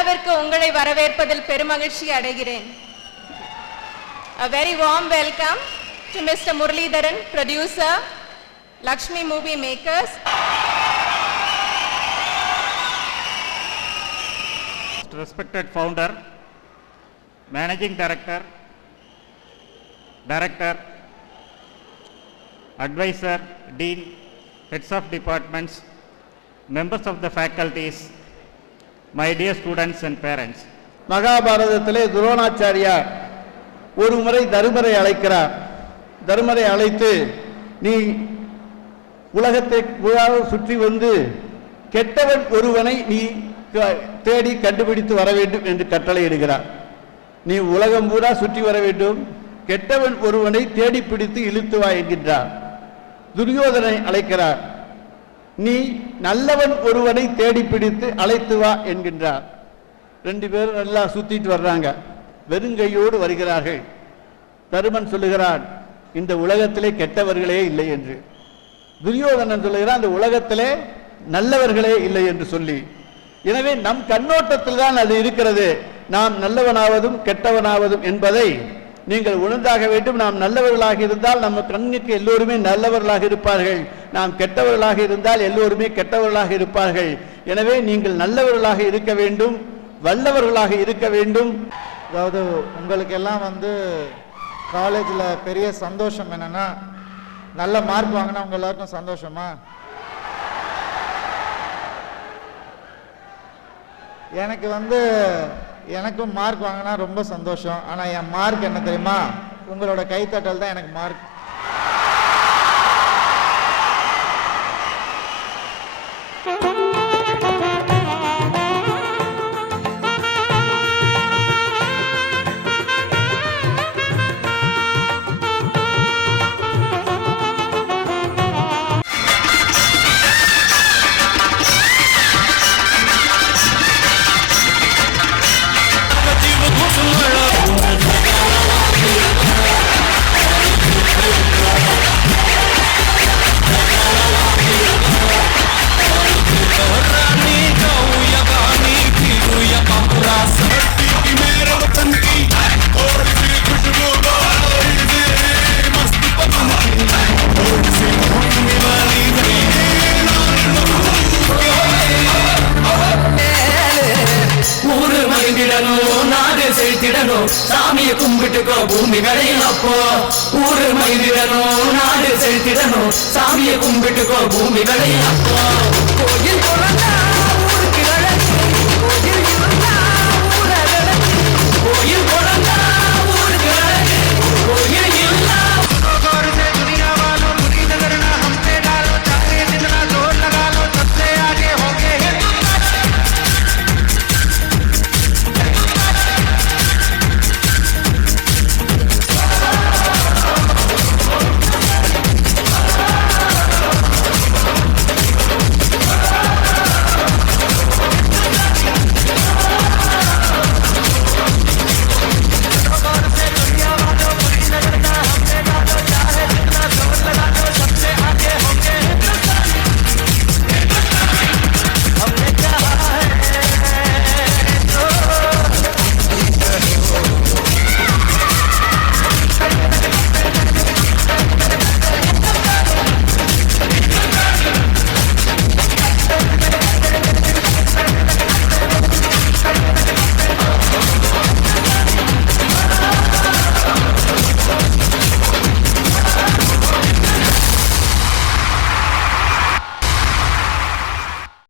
விழாவிற்கு உங்களை வரவேற்பதில் பெருமகிழ்ச்சி அடைகிறேன். A very warm welcome to Mr. Muralidharan, producer, Lakshmi Movie Makers. Respected founder, managing director, advisor, dean, heads of departments, members of the faculties, my dear students and parents. மகாபாரதத்திலே Dronacharya ஒரு முறை தருமரை அழைக்கிறார். தருமரை அழைத்து, நீ உலகத்தை சுற்றி வந்து கெட்டவன் ஒருவனை நீ தேடி கண்டுபிடித்து வர வேண்டும் என்று கட்டளை இடுகிறார். நீ உலகம் பூரா சுற்றி வர வேண்டும், கெட்டவன் ஒருவனை தேடி பிடித்து இழுத்து வா என்கின்றார். துரியோதனை அழைக்கிறார். நீ நல்லவன் ஒருவனை தேடி பிடித்து அழைத்து வா என்கின்றார். ரெண்டு பேரும் நல்லா சுத்திட்டு வர்றாங்க. வெறுங்கையோடு வருகிறார்கள். தருமன் சொல்லுகிறான், இந்த உலகத்திலே கெட்டவர்களே இல்லை என்று. துரியோதனன் சொல்லுகிறான், இந்த உலகத்திலே நல்லவர்களே இல்லை என்று சொல்லி. எனவே நம் கண்ணோட்டத்தில் தான் அது இருக்கிறது. நாம் நல்லவனாவதும் கெட்டவனாவதும் என்பதை நீங்கள் உணர்ந்தாக வேண்டும். நாம் நல்லவர்களாக இருந்தால் நம்ம கண்ணுக்கு எல்லோருமே நல்லவர்களாக இருப்பார்கள். நாம் கெட்டவர்களாக இருந்தால் எல்லோருமே கெட்டவர்களாக இருப்பார்கள். எனவே நீங்கள் நல்லவர்களாக இருக்க வேண்டும், வல்லவர்களாக இருக்க வேண்டும். அதாவது உங்களுக்கு எல்லாம் காலேஜில் பெரிய சந்தோஷம் என்னன்னா, நல்ல மார்க் வாங்கினா உங்க எல்லாருக்கும் சந்தோஷமா? எனக்கு எனக்கும் மார்க் வாங்கினா ரொம்ப சந்தோஷம். ஆனால் என் மார்க் என்ன தெரியுமா? உங்களோட கைத்தட்டல் தான் எனக்கு மார்க். சாமியை கும்பிட்டுக்கோ பூமி விளையப்போ. ஊரு மயிலிடணும், நாடு செலுத்திடணும், சாமியை கும்பிட்டுக்கோ பூமி விளையப்போ. கோயில் குழந்தை